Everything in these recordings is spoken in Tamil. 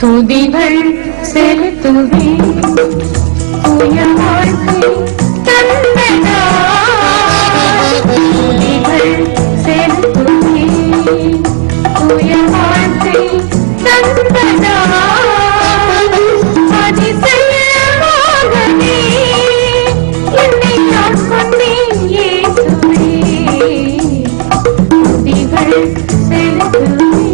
துதிகள் செலுத்துவே தூய வாழ்க்கை தந்தனா. துதிகள் செலுத்துவே தூய வாழ்க்கை தந்தனா. அதிசயமாகவே என்னை ஆட்கொண்டேன் இயேசுவே. துதிகள் செலுத்துவே.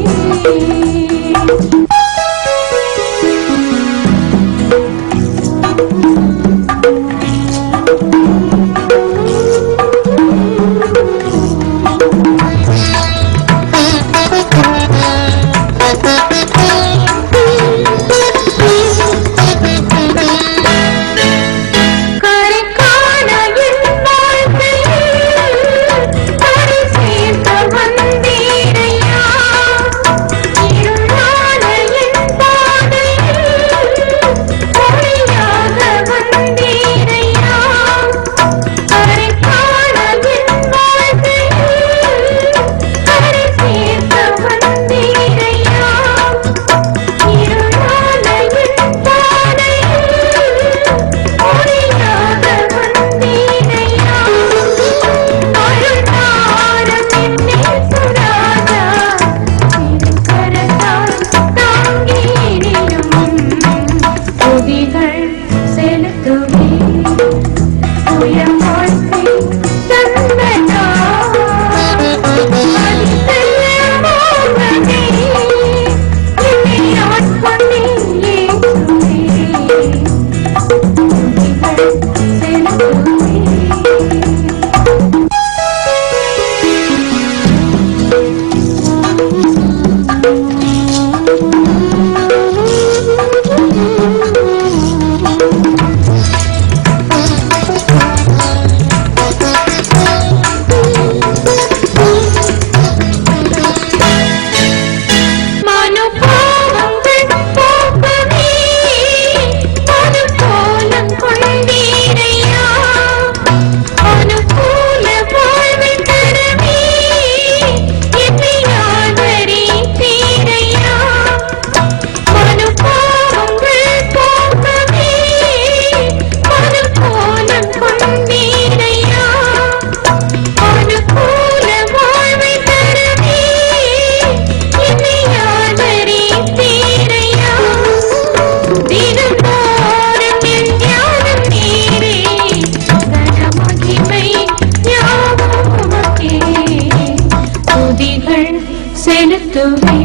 செலுத்துவே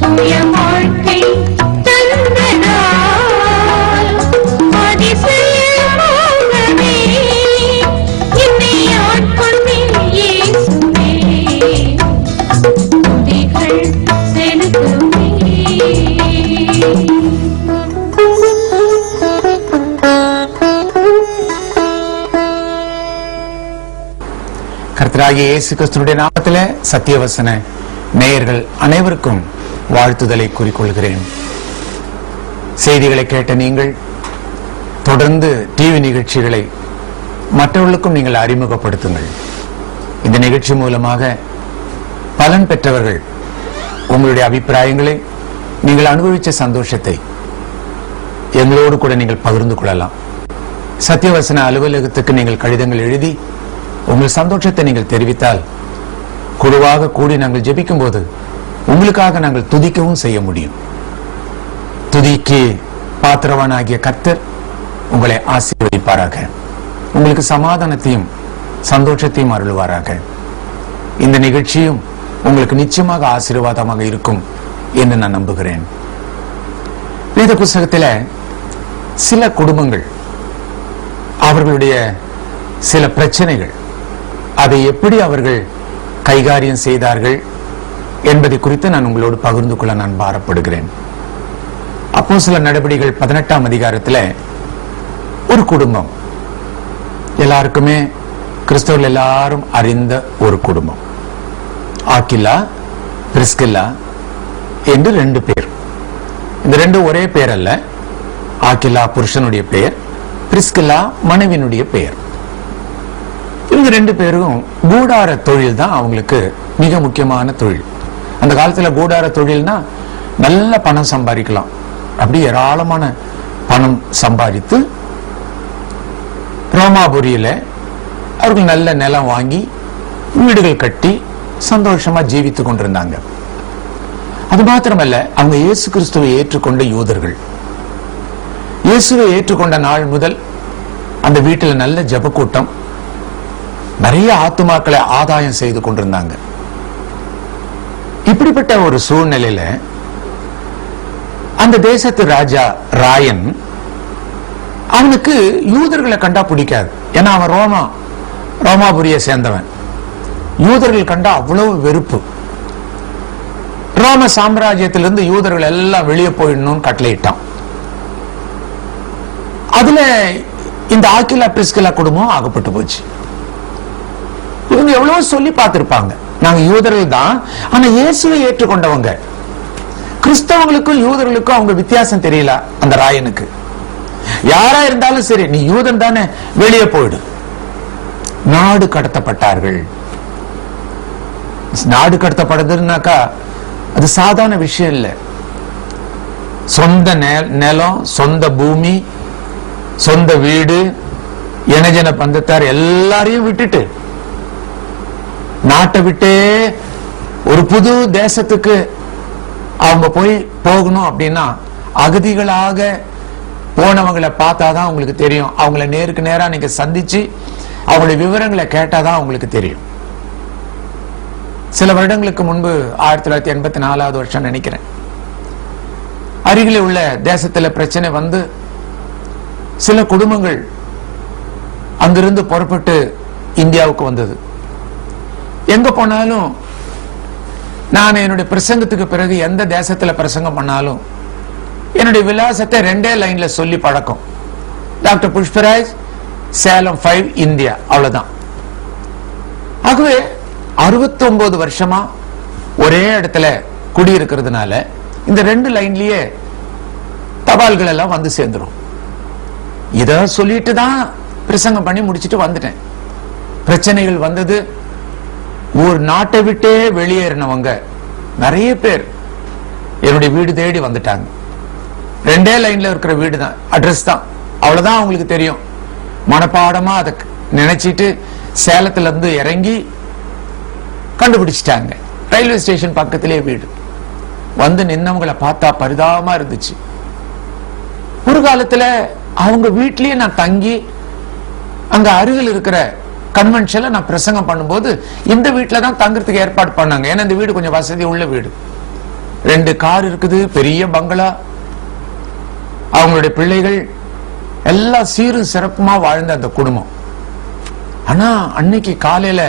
தூய வாழ்க்கை தந்தனா. அதிசயமாகவே என்னை ஆட்கொண்டேன் இயேசுவே. துதிகள் செலுத்துவே. கர்த்தராகிய இயேசு கிறிஸ்துவின் நாமத்திலே சத்தியவசன நேயர்கள் அனைவருக்கும் வாழ்த்துதலை கூறிக்கொள்கிறேன். செய்திகளை கேட்ட நீங்கள் தொடர்ந்து டிவி நிகழ்ச்சிகளை மற்றவர்களுக்கும் நீங்கள் அறிமுகப்படுத்துங்கள். இந்த நிகழ்ச்சி மூலமாக பலன் பெற்றவர்கள் உங்களுடைய அபிப்பிராயங்களை, நீங்கள் அனுபவித்த சந்தோஷத்தை எங்களோடு கூட நீங்கள் பகிர்ந்து கொள்ளலாம். சத்தியவசன அலுவலகத்துக்கு நீங்கள் கடிதங்கள் எழுதி உங்கள் சந்தோஷத்தை நீங்கள் தெரிவித்தால் குழுவாக கூடி நாங்கள் ஜெபிக்கும் போது உங்களுக்காக நாங்கள் துதிக்கவும் செய்ய முடியும். துதிக்கு பாத்திரவானாகிய கர்த்தர் உங்களை ஆசீர்வதிப்பாராக. உங்களுக்கு சமாதானத்தையும் சந்தோஷத்தையும் அருள்வாராக. இந்த நிகழ்ச்சியும் உங்களுக்கு நிச்சயமாக ஆசீர்வாதமாக இருக்கும் என்று நான் நம்புகிறேன். வேத புத்தகத்தில் சில குடும்பங்கள் அவர்களுடைய சில பிரச்சனைகள் அதை எப்படி அவர்கள் கைகாரியம் செய்தார்கள் என்பதை குறித்து நான் உங்களோடு பகிர்ந்து கொள்ள நான் பாரப்படுகிறேன். அப்போஸ்தலர் நடபடிகள் 18ஆம் அதிகாரத்தில் ஒரு குடும்பம், எல்லாருக்குமே கிறிஸ்தவர்கள் எல்லாரும் அறிந்த ஒரு குடும்பம். ஆக்கிலா, பிரிஸ்கில்லா என்று 2 பேர். இந்த 2 ஒரே பேர் அல்ல. ஆக்கிலா புருஷனுடைய பெயர், பிரிஸ்கில்லா மனைவியினுடைய பெயர். இவங்க 2 பேரும் கூடார தொழில் தான் அவங்களுக்கு மிக முக்கியமான தொழில். அந்த காலத்துல கூடார தொழில்னா நல்ல பணம் சம்பாதிக்கலாம். அப்படி ஏராளமான பணம் சம்பாதித்து ரோமாபுரியில அவர்கள் நல்ல நிலம் வாங்கி வீடுகள் கட்டி சந்தோஷமா ஜீவித்துக் கொண்டிருந்தாங்க. அது மாத்திரமல்ல, அவங்க இயேசு கிறிஸ்துவை ஏற்றுக்கொண்ட யூதர்கள். இயேசுவை ஏற்றுக்கொண்ட நாள் முதல் அந்த வீட்டில் நல்ல ஜெப கூட்டம், நிறைய ஆத்துமாக்களை ஆதாயம் செய்து கொண்டிருந்தாங்க. இப்படிப்பட்ட ஒரு சூழ்நிலையில அந்த தேசத்து ராஜா ராயன், அவனுக்கு யூதர்களை கண்டா பிடிக்காது. ஏன்னா அவன் ரோமாபுரியை சேர்ந்தவன். யூதர்கள் கண்டா அவ்வளவு வெறுப்பு. ரோம சாம்ராஜ்யத்திலிருந்து யூதர்கள் எல்லாம் வெளியே போயிடணும்னு கட்டளையிட்டான். அதுல இந்த ஆக்கிலா பிரிஸ்கில்லா குடும்பம் ஆகப்பட்டு போச்சு. இவங்க எவ்வளவு சொல்லி பார்த்திருப்பாங்க, நாங்க யூதர்கள் தான், ஆனா இயேசுவை ஏற்றுக்கொண்டவங்க. கிறிஸ்தவங்களுக்கும் யூதர்களுக்கும் அவங்க வித்தியாசம் தெரியல. அந்த ராயனுக்கு யாரா இருந்தாலும் சரி, நீ யூதன் தானே, வெளியே போயிடு. நாடு கடத்தப்பட்டார்கள். நாடு கடத்தப்படுதுன்னாக்கா அது சாதாரண விஷயம் இல்லை. சொந்த நிலம், சொந்த பூமி, சொந்த வீடு, இனஜன பந்தத்தார் எல்லாரையும் விட்டுட்டு நாட்டை விட்டே ஒரு புது தேசத்துக்கு அவங்க போகணும் அப்படின்னா அகதிகளாக போனவங்களை பார்த்தாதான் உங்களுக்கு தெரியும். அவங்களை நேருக்கு நேரா நீங்க சந்திச்சு அவங்களுடைய விவரங்களை கேட்டாதான் உங்களுக்கு தெரியும். சில வருடங்களுக்கு முன்பு 1984 வருஷம் நினைக்கிறேன், அருகிலே உள்ள தேசத்துல பிரச்சனை வந்து சில குடும்பங்கள் அங்கிருந்து புறப்பட்டு இந்தியாவுக்கு வந்தது. எங்க போனாலும் நான் என்னுடைய பிரசங்கத்துக்கு பிறகு எந்த தேசத்துல பிரசங்கம் பண்ணாலும் என்னுடைய விலாசத்தை 2 லைன்ல சொல்லி பழக்கம். டாக்டர் புஷ்பராஜ், சேலம் 5, இந்தியா, அவ்வளவுதான். ஆகவே 69 வருஷமா ஒரே இடத்துல குடியிருக்கிறதுனால இந்த 2 லைன்லயே தபால்கள் எல்லாம் வந்து சேர்ந்துரும். இத சொல்லிட்டு தான் பிரசங்கம் பண்ணி முடிச்சிட்டு வந்துட்டேன். பிரச்சனைகள் வந்தது. ஒரு நாட்டை விட்டே வெளியேறினவங்க நிறைய பேர் என்னுடைய வீடு தேடி வந்துட்டாங்க. 2 லைன்ல இருக்கிற வீடு தான், அட்ரஸ் தான், அவ்வளவுதான் அவங்களுக்கு தெரியும். மனப்பாடமா அதை நினைச்சிட்டு சேலத்துல இருந்து இறங்கி கண்டுபிடிச்சிட்டாங்க. ரயில்வே ஸ்டேஷன் பக்கத்திலே வீடு. வந்து நின்னவங்களை பார்த்தா பரிதாபமா இருந்துச்சு. ஒரு காலத்துல அவங்க வீட்லயே நான் தங்கி அங்க அருகில் இருக்கிற கன்வென்ஷன்ல நான் பிரசங்கம் பண்ணும்போது இந்த வீட்டுல தான் தங்குறதுக்கு ஏற்பாடு பண்ணாங்க. ஏன்னா இந்த வீடு கொஞ்சம் வசதி உள்ள வீடு. 2 கார் இருக்குது, பெரிய பங்களா. அவங்களுடைய பிள்ளைகள் எல்லாம் சீரும் சிறப்புமா வாழ்ந்த அந்த குடும்பம். ஆனா அன்னைக்கு காலையில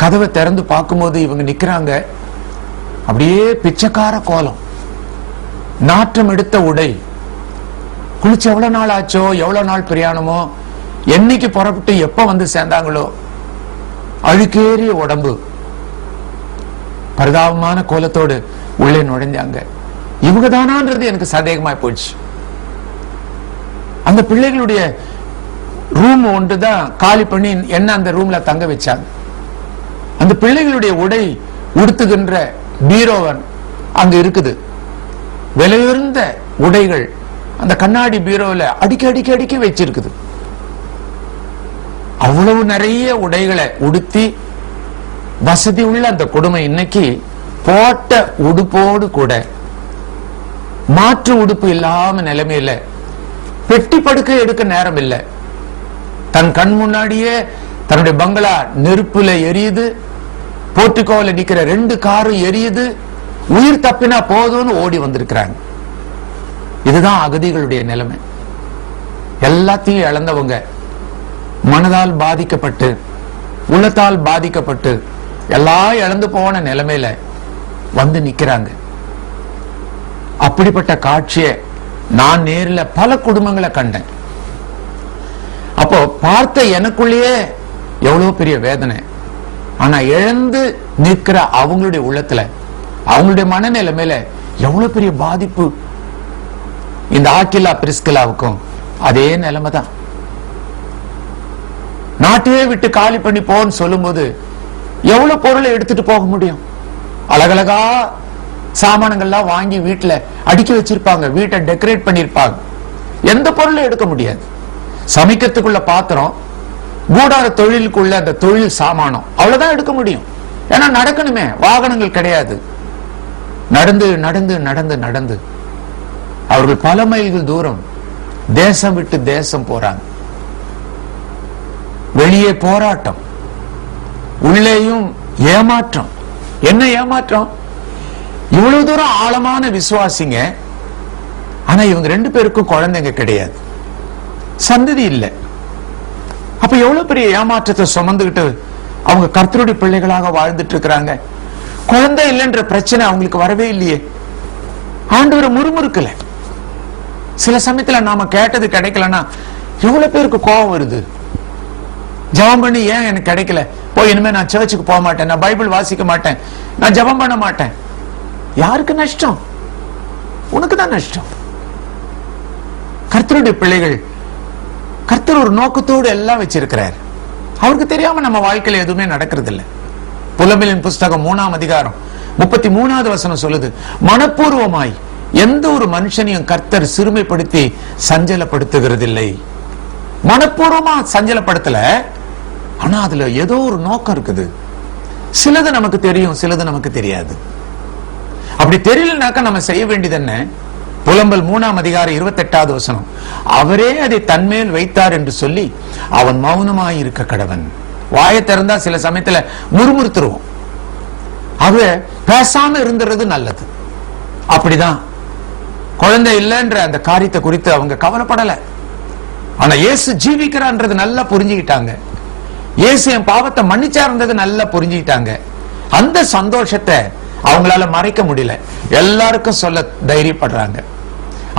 கதவை திறந்து பார்க்கும்போது இவங்க நிக்கிறாங்க, அப்படியே பிச்சைக்கார கோலம், நாற்றம் எடுத்த உடை, குளிச்சு எவ்வளவு நாள் ஆச்சோ, எவ்வளவு நாள் பிரயாணமோ, என்னைக்கு புறப்பட்டு எப்ப வந்து சேர்ந்தாங்களோ, அழுக்கேறிய உடம்பு, பரிதாபமான கோலத்தோடு உள்ளே நுழைஞ்சாங்க. இவங்க தானான்றது எனக்கு சந்தேகமாய் போயிடுச்சு. அந்த பிள்ளைகளுடைய ரூம் ஒன்றுதான் காலி பண்ணி என்ன அந்த ரூம்ல தங்க வச்சாங்க. அந்த பிள்ளைகளுடைய உடை உடுத்துகின்ற பீரோவன் அங்க இருக்குது. விலையுயர்ந்த உடைகள் அந்த கண்ணாடி பீரோல அடிக்கி வச்சிருக்குது. அவ்வளவு நிறைய உடைகளை உடுத்தி வசதி உள்ள அந்த குடும்பம் இன்னைக்கு போட்ட உடுப்போடு கூட மாற்று உடுப்பு இல்லாம நிலைமையில பெட்டி படுக்கை எடுக்க நேரம் இல்லை. தன் கண் முன்னாடியே தன்னுடைய பங்களா நெருப்புல எரியுது, போர்ட்டிகோல நிக்கிற 2 காரும் எரியுது, உயிர் தப்பினா போதும்னு ஓடி வந்திருக்கிறாங்க. இதுதான் அகதிகளுடைய நிலைமை. எல்லாத்தையும் இழந்தவங்க மனதால் பாதிக்கப்பட்டு உள்ளத்தால் பாதிக்கப்பட்டு எல்லாம் இழந்து போன நிலைமையில வந்து நிக்கிறாங்க. அப்படிப்பட்ட காட்சியை நான் நேரில் பல குடும்பங்களை கண்டேன். அப்போ பார்த்த எனக்குள்ளேயே எவ்வளவு பெரிய வேதனை. ஆனா இழந்து நிற்கிற அவங்களுடைய உள்ளத்துல, அவங்களுடைய மனநிலை மேல எவ்வளவு பெரிய பாதிப்பு. இந்த ஆக்கிலா பிரிஸ்கிலாவுக்கும் அதே நிலைமை தான். நாட்டையே விட்டு காலி பண்ணி போன்னு சொல்லும் போது எவ்வளவு பொருளை எடுத்துட்டு போக முடியும்? அழகழகா சாமானங்கள்லாம் வாங்கி வீட்டுல அடுக்கி வச்சிருப்பாங்க, வீட்டை டெக்கரேட் பண்ணிருப்பாங்க. எந்த பொருளும் எடுக்க முடியாது. சமைக்கிறதுக்குள்ள பாத்திரம், கூடார தொழிலுக்குள்ள அந்த தொழில் சாமானம், அவ்வளவுதான் எடுக்க முடியும். ஏன்னா நடக்கணுமே, வாகனங்கள் கிடையாது. நடந்து நடந்து நடந்து நடந்து அவர்கள் பல மைல்கள் தூரம் தேசம் விட்டு தேசம் போறாங்க. வெளியே போராட்டம், உள்ளேயும் ஏமாற்றம். என்ன ஏமாற்றம்? இவ்வளவு தூரம் ஆழமான விசுவாசிங்க, ஆனா இவங்க 2 பேருக்கும் குழந்தைங்க கிடையாது, சந்ததி இல்லை. அப்ப எவ்வளவு பெரிய ஏமாற்றத்தை சுமந்துகிட்டு அவங்க கர்த்தருடைய பிள்ளைகளாக வாழ்ந்துட்டு இருக்கிறாங்க. குழந்தை இல்லைன்ற பிரச்சனை அவங்களுக்கு வரவே இல்லையே. ஆண்டவரை முறுமுறுக்கல. சில சமயத்துல நாம கேட்டது கிடைக்கலன்னா எவ்வளவு பேருக்கு கோபம் வருது. ஜெபம் பண்ணி ஏன் எனக்கு கிடைக்கல, போய் இனிமே நான் சர்ச்சுக்கு போக மாட்டேன், நான் பைபிள் வாசிக்க மாட்டேன், நான் ஜெபம் பண்ண மாட்டேன். யாருக்கு நஷ்டம்? உனக்கு தான் நஷ்டம். கர்த்தருடைய பிள்ளைகள், கர்த்தர் ஒரு நோக்கத்தோடு எல்லாம் வச்சிருக்கிறார். அவருக்கு தெரியாம நம்ம வாழ்க்கையில எதுவுமே நடக்கிறது இல்லை. புலம்பலின் புஸ்தகம் 3ஆம் அதிகாரம் 33வது வசனம் சொல்லுது, மனப்பூர்வமாய் எந்த ஒரு மனுஷனையும் கர்த்தர் சிறுமைப்படுத்தி சஞ்சலப்படுத்துகிறதில்லை. மனப்பூர்வமா சஞ்சலப்படுத்தல, ஆனா அதுல ஏதோ ஒரு நோக்கம் இருக்குது. சிலது நமக்கு தெரியும், சிலது நமக்கு தெரியாது. அப்படி தெரியலனாக்கா நம்ம செய்ய வேண்டியது என்ன? புலம்பல் 3ஆம் அதிகாரம் 28வது வசனம், அவரே அதை தன்மேல் வைத்தார் என்று சொல்லி அவன் மௌனமாய் இருக்க கடவன். வாயை திறந்தா சில சமயத்துல முறுமுறுத்துருவோம். அவ பேசாம இருந்துறது நல்லது. அப்படிதான் குழந்தை இல்லைன்ற அந்த காரியத்தை குறித்து அவங்க கவலைப்படல. ஆனா இயேசு ஜீவிக்கிறான்றது நல்லா புரிஞ்சுக்கிட்டாங்க. இயேசு என் பாவத்தை மன்னிச்சார்ன்றது நல்லா புரிஞ்சுக்கிட்டாங்க. அந்த சந்தோஷத்தை அவங்களால மறைக்க முடியல. எல்லாருக்கும் சொல்ல தைரியப்படுறாங்க,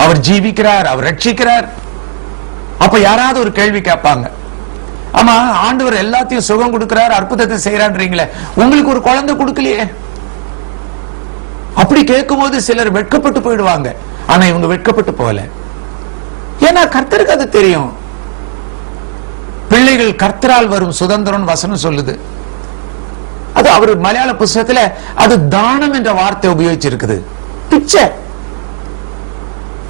அவர் ஜீவிக்கிறார், அவர் ரட்சிக்கிறார். அப்ப யாராவது ஒரு கேள்வி கேட்பாங்க, ஆமா ஆண்டவர் எல்லாத்தையும் சுகம் கொடுக்கிறார், அற்புதத்தை செய்யறான்றீங்களே, உங்களுக்கு ஒரு குழந்தை கொடுக்கலையே? அப்படி கேட்கும் போது சிலர் வெட்கப்பட்டு போயிடுவாங்க. ஆனா இவங்க வெட்கப்பட்டு போகல. ஏன்னா கர்த்தருக்கு அது தெரியும். பிள்ளைகள் கர்த்தரால் வரும் சுதந்திரம் வசனம் சொல்லுது. அது அவர் மலையாள புஸ்தகத்துல அது தானம் என்ற வார்த்தை உபயோகிச்சிருக்குது. பிச்சை.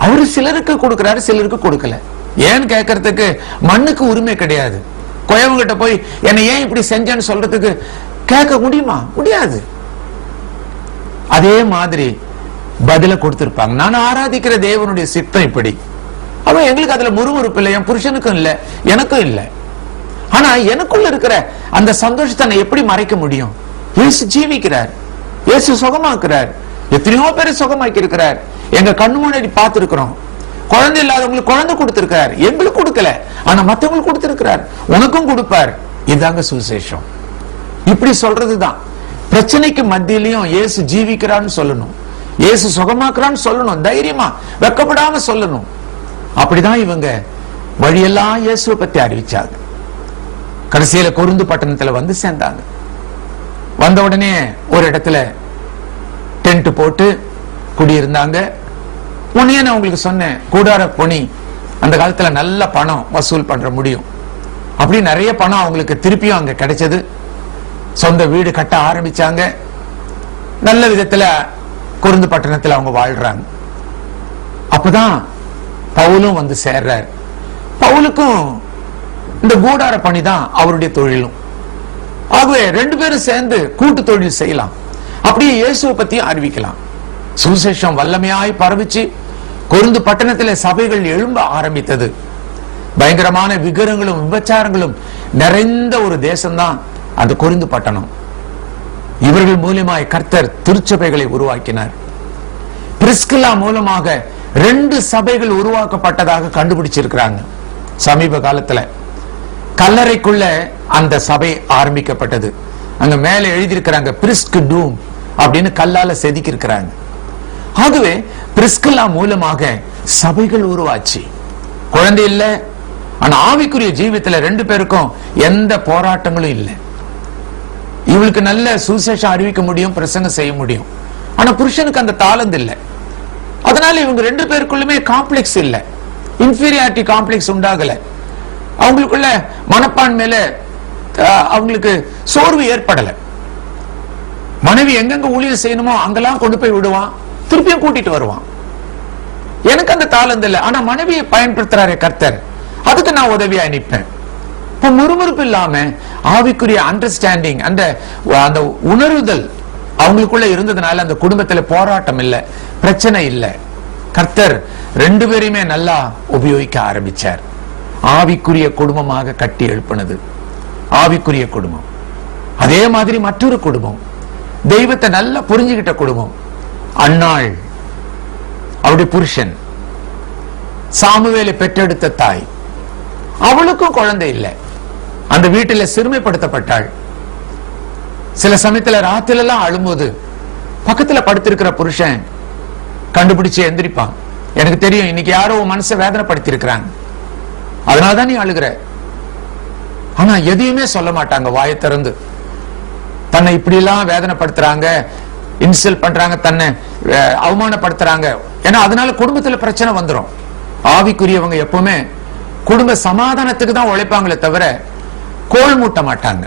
அவரு சிலருக்கு கொடுக்கிறாரு, சிலருக்கு கொடுக்கல. ஏன் கேட்கறதுக்கு மண்ணுக்கு உரிமை கிடையாது. கோயவங்கிட்ட போய் என்னை ஏன் இப்படி செஞ்சேன்னு சொல்றதுக்கு கேட்க முடியுமா? முடியாது. அதே மாதிரி பதில கொடுத்திருப்பாங்க. நான் ஆராதிக்கிற தேவனுடைய சித்தம் இப்படி. அவன் எங்களுக்கு அதுல முறுமுறுப்பு இல்லை, என் புருஷனுக்கும் இல்லை, எனக்கும் இல்லை. ஆனா எனக்குள்ள இருக்கிற அந்த சந்தோஷத்தை நான் எப்படி மறைக்க முடியும்? இயேசு ஜீவிக்கிறார், இயேசு சுகமாக்குறார், எத்தனையோ பேரை சுகமாக்கி இருக்கிறார். எங்க கண்ணு முன்னாடி பார்த்திருக்கிறோம். குழந்தை இல்லாதவங்களுக்கு குழந்தை கொடுத்திருக்கார், எங்களுக்கு கொடுக்கல, ஆனா மத்தவங்களுக்கு கொடுத்திருக்கிறார். உனக்கும் கொடுப்பார். இதாங்க சுவிசேஷம். இப்படி சொல்றதுதான். பிரச்சனைக்கு மத்தியிலையும் இயேசு ஜீவிக்கிறான்னு சொல்லணும், இயேசு சுகமாக்குறான்னு சொல்லணும், தைரியமா வெக்கப்படாம சொல்லணும். அப்படிதான் இவங்க வழியெல்லாம் இயேசுவை பத்தி அறிவிச்சாங்க. கடைசியில கொருந்து பட்டணத்துல வந்து சேர்ந்தாங்க. வந்த உடனே ஒரு இடத்துல டென்ட் போட்டு குடியிருந்தாங்க. உடனே நான் உங்களுக்கு சொன்னேன், கூடார பொனி அந்த காலத்துல நல்ல பணம் வசூல் பண்ற முடியும். அப்படி நிறைய பணம் அவங்களுக்கு திருப்பியும் அங்க கிடைச்சது. சொந்த வீடு கட்ட ஆரம்பிச்சாங்க. நல்ல விதத்துல கொருந்து பட்டணத்துல அவங்க வாழ்றாங்க. அப்பதான் பவுலும் வந்து சேர்றார். பவுலுக்கும் இந்த கூடார பணி தான் அவருடைய தொழிலும். ஆகவே 2 பேரும் சேர்ந்து கூட்டு தொழில் செய்யலாம். அப்படியே இயேசுவை பத்தி அறிவிக்கலாம். சுவிசேஷம் வல்லமையாய் பரவிச்சு கொருந்து பட்டணத்திலே சபைகள் எழும்ப ஆரம்பித்தது. பயங்கரமான விகாரங்களும் விபச்சாரங்களும் நிறைந்த ஒரு தேசம்தான் அந்த கொருந்து பட்டணம். இவர்கள் மூலமாய் கர்த்தர் திருச்சபைகளை உருவாக்கினார். பிரிஸ்கில்லா மூலமாக 2 சபைகள் உருவாக்கப்பட்டதாக கண்டுபிடிச்சிருக்கிறாங்க. சமீப காலத்துல கல்லறைக்குள்ள அந்த சபை ஆரம்பிக்கப்பட்டது. அங்க மேல எழுதியிருக்கிறாங்க பிரிஸ்க் டூம் அப்படின்னு கல்லால செதுக்கி இருக்கிறாங்க. ஆகவே பிரிஸ்கில்லா மூலமாக சபைகள் உருவாச்சு. குழந்தை இல்லை, ஆனா ஆவிக்குரிய ஜீவியத்துல 2 பேருக்கும் எந்த போராட்டங்களும் இல்லை. இவளுக்கு நல்ல சுவிசேஷம் அறிவிக்க முடியும், பிரசங்கம் செய்ய முடியும். ஆனா புருஷனுக்கு அந்த தாளந்து இல்லை. அதனால இவங்க ரெண்டு பேருக்குள்ளுமே காம்ப்ளெக்ஸ் இல்லை, இன்ஃபீரியாரிட்டி காம்ப்ளெக்ஸ் உண்டாகல. அவங்களுக்குள்ள மனப்பான்மையில அவங்களுக்கு சோர்வு ஏற்படல. மனைவி எங்கெங்க ஊழியர் செய்யணுமோ அங்கெல்லாம் கொண்டு போய் விடுவான், திருப்பியும் கூட்டிட்டு வருவான். எனக்கு அந்த தாளந்து இல்லை, ஆனா மனைவியை பயன்படுத்துறாரே கர்த்தர், அதுக்கு நான் உதவியா நிற்பேன். இப்ப முறுமுறுப்பு இல்லாம ஆவிக்குரிய அண்டர்ஸ்டாண்டிங், அந்த உணர்வுதல் அவங்களுக்குள்ள இருந்ததுனால அந்த குடும்பத்துல போராட்டம் இல்லை, பிரச்சனை இல்லை. கர்த்தர் ரெண்டு பேரையுமே நல்லா உபயோகிக்க ஆரம்பிச்சார். ஆவிக்குரிய குடும்பமாக கட்டி எழுப்பினது ஆவிக்குரிய குடும்பம். அதே மாதிரி மற்றொரு குடும்பம், தெய்வத்தை நல்லா புரிஞ்சுகிட்ட குடும்பம். அன்னாள் அவருடைய புருஷன், சாமுவேலை பெற்றெடுத்த தாய், அவளுக்கும் குழந்தை இல்லை. அந்த வீட்டில சிறுமைப்படுத்தப்பட்டாள். சில சமயத்துல ராத்திரில எல்லாம் அழும்போது பக்கத்துல படுத்திருக்கிற புருஷன் கண்டுபிடிச்சு எந்திரிப்பான். எனக்கு தெரியும் இன்னைக்கு யாரோ மனசை வேதனைப்படுத்தி இருக்கிறாங்க, அதனாலதான் நீ அழுகிற. ஆனா எதையுமே சொல்ல மாட்டாங்க வாயை திறந்து. தன்னை இப்படி எல்லாம் வேதனைப்படுத்துறாங்க, இன்சல்ட் பண்றாங்க, தன்னை அவமானப்படுத்துறாங்க. ஏன்னா அதனால குடும்பத்துல பிரச்சனை வந்துடும். ஆவிக்குரியவங்க எப்பவுமே குடும்ப சமாதானத்துக்கு தான் உழைப்பாங்களே தவிர கோல் மூட்ட மாட்டாங்க.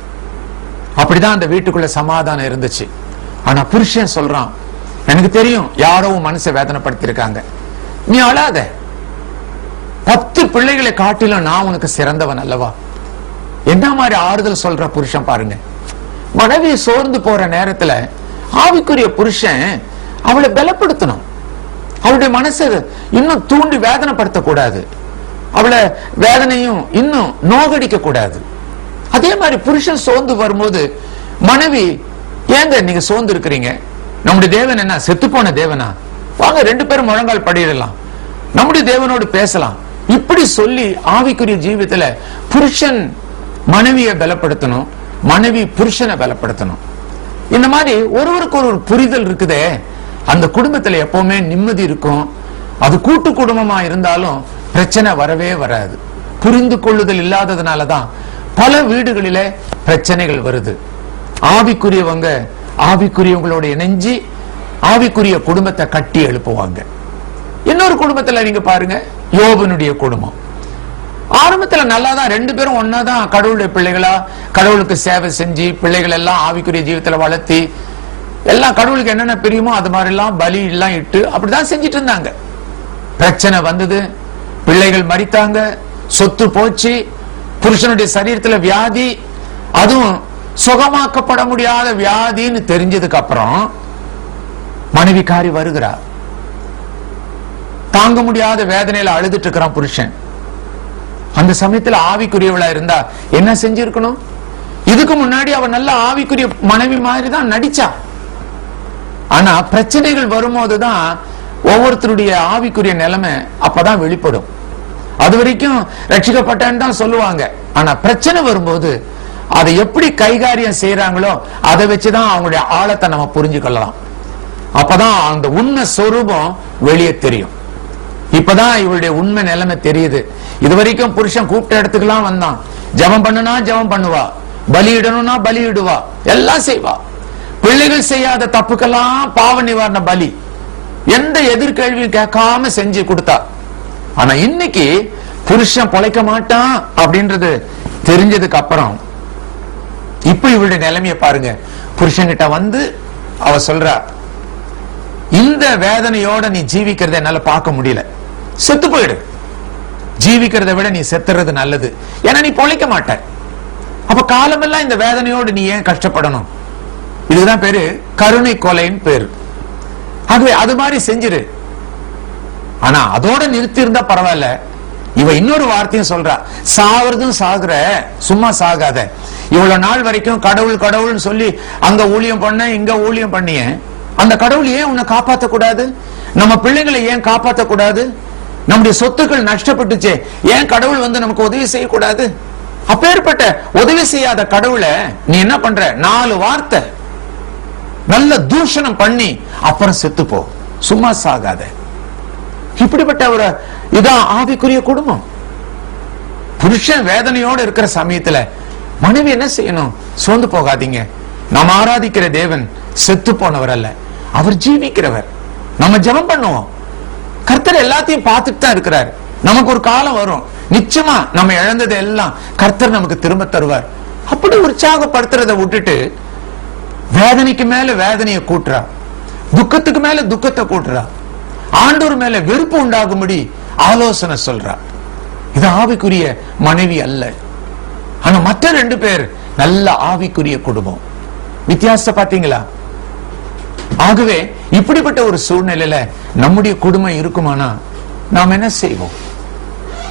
அப்படிதான் அந்த வீட்டுக்குள்ள சமாதானம் இருந்துச்சு. ஆனா புருஷன் சொல்றான், எனக்கு தெரியும் யாரோ மனசை வேதனைப்படுத்தி இருக்காங்க, நீ அழாத. 10 பிள்ளைகளை காட்டிலும் நான் உனக்கு சிறந்தவன் அல்லவா. என்ன மாதிரி ஆறுதல் சொல்ற புருஷன் பாருங்க. மனைவி சோர்ந்து போற நேரத்துல ஆவிக்குரிய புருஷன் அவளை பலப்படுத்தணும். அவளுடைய மனசை இன்னும் தூண்டி வேதனைப்படுத்த கூடாது, அவளை வேதனையும் இன்னும் நோகடிக்க கூடாது. அதே மாதிரி புருஷன் சோர்ந்து வரும்போது மனைவி, ஏங்க நீங்க சோர்ந்து இருக்கிறீங்க, நம்முடைய தேவன் என்ன செத்து போன தேவனா, வாங்க 2 பேரும் முழங்கால் படியிடலாம், நம்முடைய தேவனோடு பேசலாம். இப்படி சொல்லி ஆவிக்குரிய ஜீவிதத்துல புருஷன் மனைவியை பலப்படுத்தணும், மனைவி புருஷனை பலப்படுத்தணும். இந்த மாதிரி ஒருவருக்கு ஒரு புரிதல் இருக்குதே, அந்த குடும்பத்துல எப்பவுமே நிம்மதி இருக்கும். அது கூட்டு குடும்பமா இருந்தாலும் பிரச்சனை வரவே வராது. புரிந்து கொள்ளுதல் இல்லாததுனாலதான் பல வீடுகளில பிரச்சனைகள் வருது. ஆவிக்குரியவங்க ஆவிக்குரியவங்களோட இணைஞ்சு ஆவிக்குரிய குடும்பத்தை கட்டி எழுப்புவாங்க. இன்னொரு குடும்பத்துல நீங்க பாருங்க, யோபனுடைய குடும்பம் ஆரம்பத்துல நல்லாதான், 2 பேரும் ஒன்னாதான் கடவுளுடைய பிள்ளைகளா கடவுளுக்கு சேவை செஞ்சு பிள்ளைகள் எல்லாம் ஆவிக்குரிய ஜீவிதத்துல வளர்த்தி எல்லாம் கடவுளுக்கு என்னென்ன பிரியுமோ அது மாதிரி எல்லாம் பலி எல்லாம் இட்டு அப்படிதான் செஞ்சிட்டு இருந்தாங்க. பிரச்சனை வந்தது, பிள்ளைகள் மரித்தாங்க, சொத்து போச்சு, புருஷனுடைய சரீரத்துல வியாதி, அதுவும் சுகமாக்கப்பட முடியாத வியாதின்னு தெரிஞ்சதுக்கு அப்புறம் மனைவிக்காரி வருகிறார். தாங்க முடியாத வேதனையில அழுதுட்டு இருக்கிறான் புருஷன். அந்த சமயத்துல ஆவிக்குரியவளா இருந்தா என்ன செஞ்சிருக்கணும்? இதுக்கு முன்னாடி அவ நல்ல ஆவிக்குரிய மனைவி மாதிரி தான் நடிச்சா. ஆனா பிரச்சனைகள் வரும்போதுதான் ஒவ்வொருத்தருடைய ஆவிக்குரிய நிலைமை அப்பதான் வெளிப்படும். அது வரைக்கும் ரட்சிக்கப்பட்டேன்னு தான் சொல்லுவாங்க. ஆனா பிரச்சனை வரும்போது அதை எப்படி கைகாரியம் செய்யறாங்களோ அதை வச்சுதான் அவங்களுடைய ஆழத்தை நம்ம புரிஞ்சு கொள்ளலாம். அப்பதான் அந்த உண்மை சொரூபம் வெளியே தெரியும். இப்பதான் இவளுடைய உண்மை நிலைமை தெரியுது. இது வரைக்கும் புருஷன் கூப்பிட்ட இடத்துக்குலாம் வந்தான், ஜெபம் பண்ணுனா ஜெபம் பண்ணுவா, பலியிடணும்னா பலியிடுவா, எல்லாம் செய்வா. பிள்ளைகள் செய்யாத தப்புக்கெல்லாம் பாவ நிவாரண பலி, எந்த எதிர்கேள்வியும் கேட்காம செஞ்சு கொடுத்தா. ஆனா இன்னைக்கு புருஷன் பொழைக்க மாட்டான் அப்படின்றது தெரிஞ்சதுக்கு அப்புறம் இப்ப இவளுடைய நிலைமைய பாருங்க. புருஷன்கிட்ட வந்து அவ சொல்றா, இந்த வேதனையோட நீ ஜீவிக்கிறத என்னால பார்க்க முடியல, செத்து போயிடு, ஜீவிக்கிறத விட நீ செத்துறது நல்லது, ஏன்னா நீ பொழைக்க மாட்ட. அப்ப காலமெல்லாம் இந்த வேதனையோடு நீ ஏன் கஷ்டப்படணும்? இதுதான் பேரு கருணை கொலைன்னு பேரு. ஆகவே அது மாதிரி செஞ்சிரு. ஆனா அதோட நிறுத்தி இருந்தா பரவாயில்ல. இவ இன்னொரு வார்த்தையும் சொல்றா, சாவறதும் சாகுற, சும்மா சாகாத. இவ்வளவு நாள் வரைக்கும் கடவுள் கடவுள்னு சொல்லி அங்க ஊழியம் பண்ண இங்க ஊழியம் பண்ணிய, அந்த கடவுள் ஏன் உன்னை காப்பாற்ற கூடாது? நம்ம பிள்ளைகளை ஏன் காப்பாற்ற கூடாது? நம்முடைய சொத்துக்கள் நஷ்டப்பட்டுச்சே, ஏன் கடவுள் வந்து நமக்கு உதவி செய்யக்கூடாது? அப்பேற்பட்ட உதவி செய்யாத கடவுளை நீ என்ன பண்ற? 4 வார்த்தை நல்ல தூஷணம் பண்ணி அப்புறம் செத்துப்போ, சும்மா சாகாத. இப்படிப்பட்ட ஒரு இதான் ஆவிக்குரிய குடும்பம். புருஷன் வேதனையோடு இருக்கிற சமயத்துல மனைவி என்ன செய்யணும்? சோர்ந்து போகாதீங்க, நாம் ஆராதிக்கிற தேவன் செத்து போனவர் அல்ல, அவர் ஜீவிக்கிறவர். நம்ம ஜெபம் பண்ணுவோம், கர்த்தர் எல்லாத்தையும் பார்த்துட்டு தான் இருக்கிறார். நமக்கு ஒரு காலம் வரும், நிச்சயமா நம்ம இழந்ததை எல்லாம் கர்த்தர் நமக்கு திரும்ப தருவார். அப்படி உற்சாகப்படுத்துறதை விட்டுட்டு வேதனைக்கு மேல வேதனையை கூட்டுறா, துக்கத்துக்கு மேல துக்கத்தை கூட்டுறா, ஆண்டவர் மேல வெறுப்பு உண்டாகும்படி ஆலோசனை சொல்றா. இது ஆவிக்குரிய மனைவி அல்ல. ஆனா மற்ற 2 பேர் நல்ல ஆவிக்குரிய குடும்பம். வித்தியாசம் பாத்தீங்களா? ஆகவே இப்படிப்பட்ட ஒரு சூழ்நிலையில நம்முடைய குடும்பம் இருக்குமானா நாம் என்ன செய்வோம்?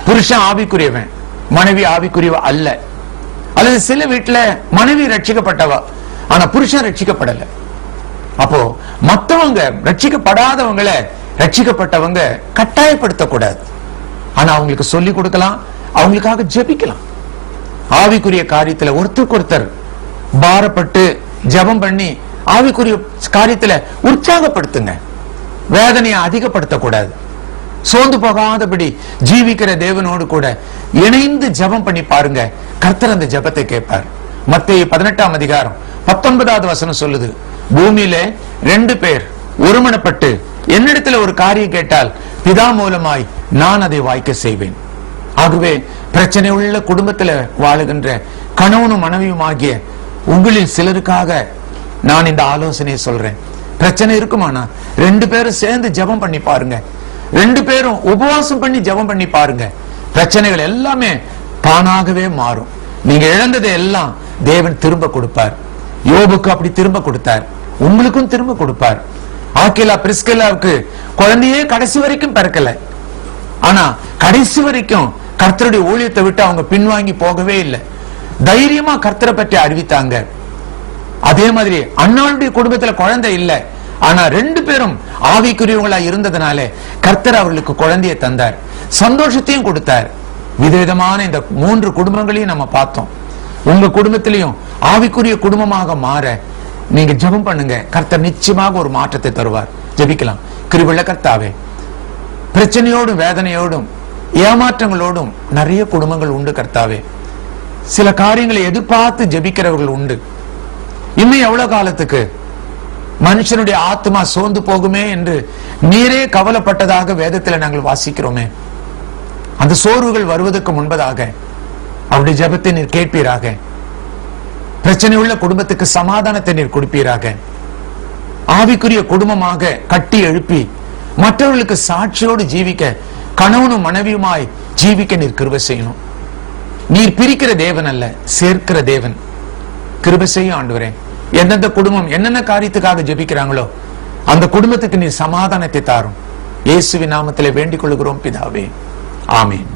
புருஷன் ஆவிக்குரியவன், மனைவி ஆவிக்குரியவ அல்ல. அல்லது சில வீட்டுல மனைவி ரட்சிக்கப்பட்டவ, ஆனா புருஷன் ரட்சிக்கப்படல. அப்போ மத்தவங்க ரட்சிக்கப்படாதவங்களை ரட்சிக்கப்பட்டவங்க கட்டாயப்படுத்தக்கூடாது. ஆனா அவங்களுக்கு சொல்லி கொடுக்கலாம், அவங்களுக்காக ஜெபிக்கலாம். ஆவிக்குரிய காரியத்துல ஒருத்தருக்கு ஒருத்தர் பாரப்பட்டு ஜெபம் பண்ணி ஆவிக்குரிய காரியத்துல உற்சாகப்படுத்துங்க. வேதனையை அதிகப்படுத்தக்கூடாது. சோர்ந்து போகாதபடி ஜீவிக்கிற தேவனோடு கூட இணைந்து ஜெபம் பண்ணி பாருங்க, கர்த்தர் அந்த ஜெபத்தை கேட்பார். மத்தேயு 18ஆம் அதிகாரம் 19வது வசனம் சொல்லுது, பூமியில 2 பேர் ஒருமனப்பட்டு என்னிடத்துல ஒரு காரியம் கேட்டால் பிதா மூலமாய் நான் அதை வாய்க்க செய்வேன். ஆகவே பிரச்சனை உள்ள குடும்பத்துல வாழுகின்ற கணவனும் மனைவியும் ஆகிய உங்களில் சிலருக்காக நான் இந்த ஆலோசனையை சொல்றேன். பிரச்சனை இருக்குமானா 2 பேரும் சேர்ந்து ஜெபம் பண்ணி பாருங்க. 2 பேரும் உபவாசம் பண்ணி ஜெபம் பண்ணி பாருங்க. பிரச்சனைகள் எல்லாமே தானாகவே மாறும். நீங்க இழந்ததை எல்லாம் தேவன் திரும்ப கொடுப்பார். யோபுக்கு அப்படி திரும்ப கொடுத்தார், உங்களுக்கும் திரும்ப கொடுப்பார். ஆக்கிலா பிரிஸ்கில்லாவுக்கு குழந்தையே கடைசி வரைக்கும் பிறக்கல, ஆனா கடைசி வரைக்கும் கர்த்தருடைய ஊழியத்தை விட்டு அவங்க பின்வாங்கி போகவே இல்லை. தைரியமா கர்த்தரை பற்றி அறிவித்தாங்க. அதே மாதிரி அண்ணாளுடைய குடும்பத்துல குழந்தை இல்லை, ஆனா 2 பேரும் ஆவிக்குரியவங்களா இருந்ததுனால கர்த்தர் அவர்களுக்கு குழந்தையை தந்தார், சந்தோஷத்தையும் கொடுத்தார். விதவிதமான இந்த 3 குடும்பங்களையும் நம்ம பார்த்தோம். உங்க குடும்பத்திலையும் ஆவிக்குரிய குடும்பமாக மாற நீங்க ஜெபம் பண்ணுங்க, கர்த்தர் நிச்சயமாக ஒரு மாற்றத்தை தருவார். ஜெபிக்கலாம். கிருபையுள்ள கர்த்தாவே, பிரச்சனையோடும் வேதனையோடும் ஏமாற்றங்களோடும் நிறைய குடும்பங்கள் உண்டு கர்த்தாவே. சில காரியங்களை எதிர்பார்த்து ஜெபிக்கிறவர்கள் உண்டு. இன்னும் எவ்வளவு காலத்துக்கு மனுஷனுடைய ஆத்மா சோர்ந்து போகுமே என்று நீரே கவலைப்பட்டதாக வேதத்தில் நாங்கள் வாசிக்கிறோமே. அந்த சோர்வுகள் வருவதற்கு முன்பதாக அவருடைய ஜெபத்தை நீர் கேட்பீராக. பிரச்சனை உள்ள குடும்பத்துக்கு சமாதானத்தை நீர் கொடுப்பீராக. ஆவிக்குரிய குடும்பமாக கட்டி எழுப்பி மற்றவர்களுக்கு சாட்சியோடு ஜீவிக்க, கணவனும் மனைவியுமாய் ஜீவிக்க நீர் கிருபை செய்யணும். நீர் பிரிக்கிற தேவன் அல்ல, சேர்க்கிற தேவன். கிருபை செய்யும் ஆண்டவரே. எந்தெந்த குடும்பம் என்னென்ன காரியத்துக்காக ஜெபிக்கிறாங்களோ அந்த குடும்பத்துக்கு நீர் சமாதானத்தை தாரும். இயேசுவின் நாமத்திலே வேண்டிக் கொள்கிறோம் பிதாவே, ஆமென்.